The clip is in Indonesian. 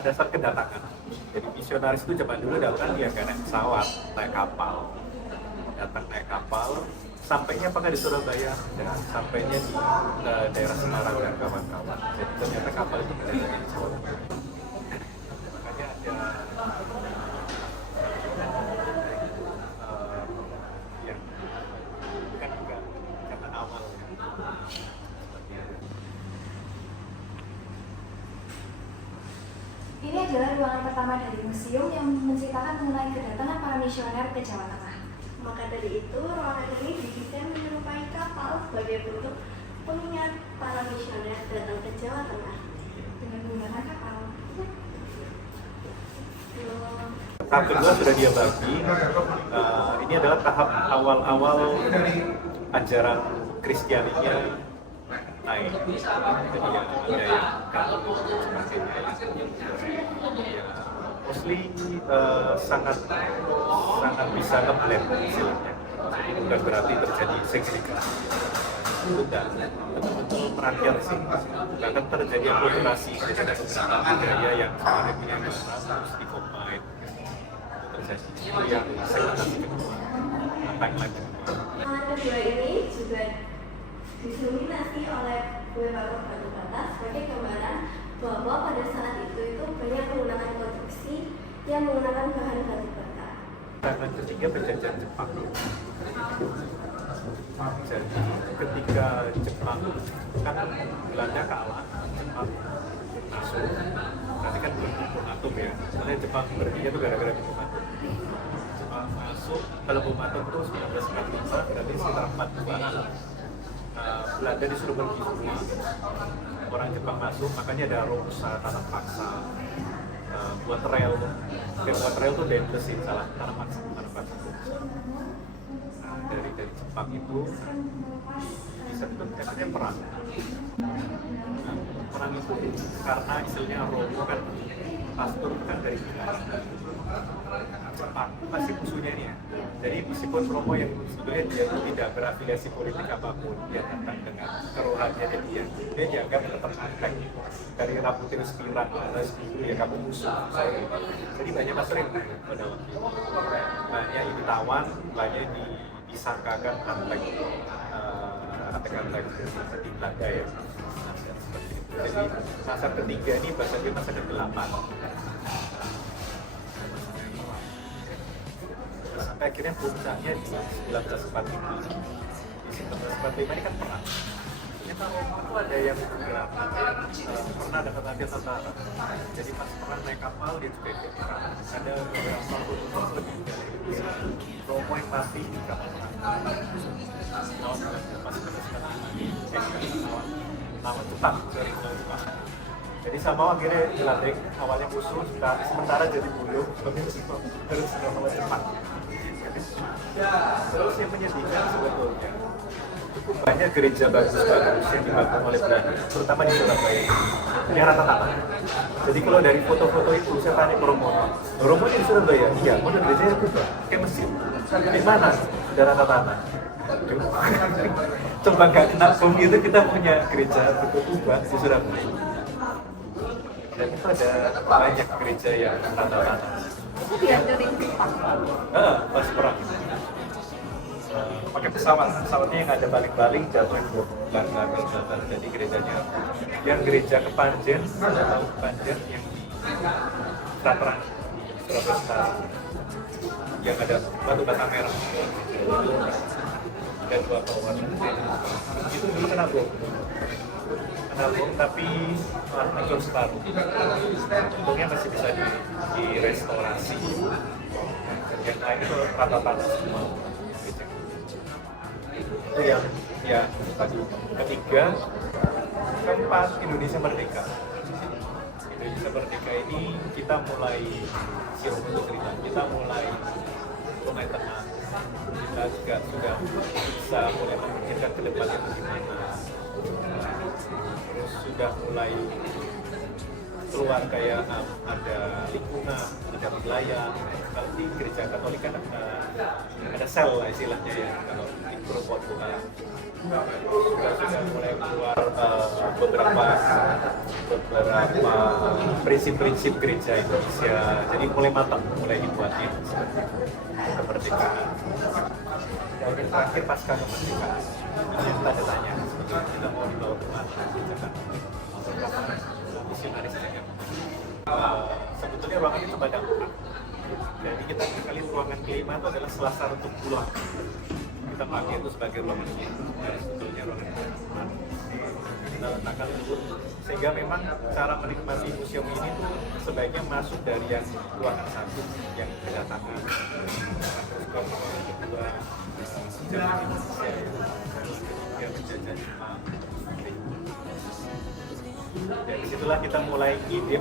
pada saat kedatangan. Jadi misionaris itu zaman dulu datang ya kayak naik pesawat, naik kapal, datang naik kapal, sampainya apakah di Surabaya dan sampainya di daerah Semarang dan kawan-kawan. Jadi ternyata kapal itu mendaratnya di Jawa Tengah. Makanya ada yang kan juga karena awalnya. Ini adalah ruangan pertama dari museum yang menceritakan mengenai kedatangan para misioner ke Jawa Tengah. Maka dari itu, ruangan ini didesain menyerupai kapal sebagai bentuk pengingat para misioner datang ke Jawa Tengah Dengan menggunakan kapal. Tahap kedua sudah dia bagi. Ini adalah tahap awal-awal ajaran Kristianinya naik. Jadi ada yang Katolik sebagainya. Mostly sangat bisa nge-blend istilahnya. Jadi bukan berarti terjadi segregasi. Itu enggak, betul-betul merakyat sih. Bahkan terjadi akulturasi. Jadi ada beberapa budaya yang sebenarnya harus di-combine. Terjadi itu yang segmentasi kedua. Timeline kedua. Ruangan kedua ini juga didominasi oleh kue balok batu bata sebagai gambaran bahwa pada saat itu banyak menggunakan konstruksi yang menggunakan bahan batu bata. Tantangan ketiga penjajahan Jepang. Jadi ketika Jepang kan Belanda kalah, Jepang masuk, berarti kan bom atom ya. Sebenarnya Jepang berhentinya itu gara-gara bom atom. Jepang masuk, kalau bom atom itu 1945, berarti sekitar 42-an. Belanda disuruh pergi semua, orang Jepang masuk, makanya ada Romusa, tanam paksa, buat rel tuh Daimler sih, salah tanam paksa Romusa. Nah, dari Jepang itu bisa dikatakan perang. Nah, perang itu karena istilahnya Romo kan pastor kan dari Jepang pasti musuhnya nih ya. Jadi meskipun Romo yang sebetulnya dia tidak berafiliasi politik apapun, dia datang dengan kerohaniannya dia jaga tetap antek dari Raputinus Piran itu ya kamu musuh saya. Jadi banyak pastor yang pada waktu itu banyak yang ditawan, banyak disangkakan antek di Belanda ya. Jadi masa ketiga ini bahasanya masa ke-8. Sampai akhirnya puncaknya di 1945. Di 1945 ini kan perang. Ternyata itu ada yang juga pernah dapat latihan tentara. Jadi pas perang naik kapal dia juga ikut perang. Ada beberapa foto lebih dari Romo yang mati di kapal perang. Tahun pas 1945 lawan Jepang, dari Jepang. Jadi sama akhirnya dilatih awalnya musuh, sementara jadi buruh, terus lawan Jepang. Terus yang menyedihkan sebetulnya cukup banyak gereja bagus-bagus yang dibangun oleh Belanda, terutama di Surabaya. Ini rata-rata. Jadi kalau dari foto-foto itu saya tanya ke Romo di Surabaya, iya, model gerejanya Kuba, kayak Mesir. Di mana? Daerah rata-rata. Coba nggak kena bom itu kita punya gereja Kuba di Surabaya. Dan itu ada banyak gereja yang rata-rata. Itu diancurin Jepang. Pas perang. Pakai pesawatnya yang ada baling-baling jatuhin bom gagal. Jadi gerejanya yang gereja Kepanjen atau Kepanjen yang di Tangerang Surabaya Utara yang ada batu bata merah dan dua tower itu dulu kena bom tapi hancur separuh. Untungnya masih bisa direstorasi. Yang lain itu rata-rata semua. Itu yang tadi. Ketiga, keempat, Indonesia Merdeka. Indonesia Merdeka ini kita mulai kita mulai tenang. Kita juga sudah bisa mulai memikirkan ke depannya bagaimana. Terus sudah mulai keluar kayak ada lingkungan, ada wilayah. Kalau di gereja Katolik kan ada sel lah istilahnya ya, kalau di grup sudah mulai keluar beberapa prinsip-prinsip gereja Indonesia. Jadi mulai matang, mulai dibuatin seperti kemerdekaan. Dan yang terakhir pasca kemerdekaan, yang tanda tanya sebetulnya kita mau dibawa kemana kebijakan misionaris ya. Sebetulnya ruangan itu pada jadi kita kali ruangan kelima itu adalah selasar untuk pulang. Kita pakai itu sebagai ruangan kelima. Sebetulnya ruangan kelima. Kita letakkan dulu sehingga memang cara menikmati museum ini tuh sebaiknya masuk dari yang ruangan satu yang kedatangan. Terus kalau kedua sejarah Indonesia, ketiga penjajahan Jepang. Dari situlah kita mulai ide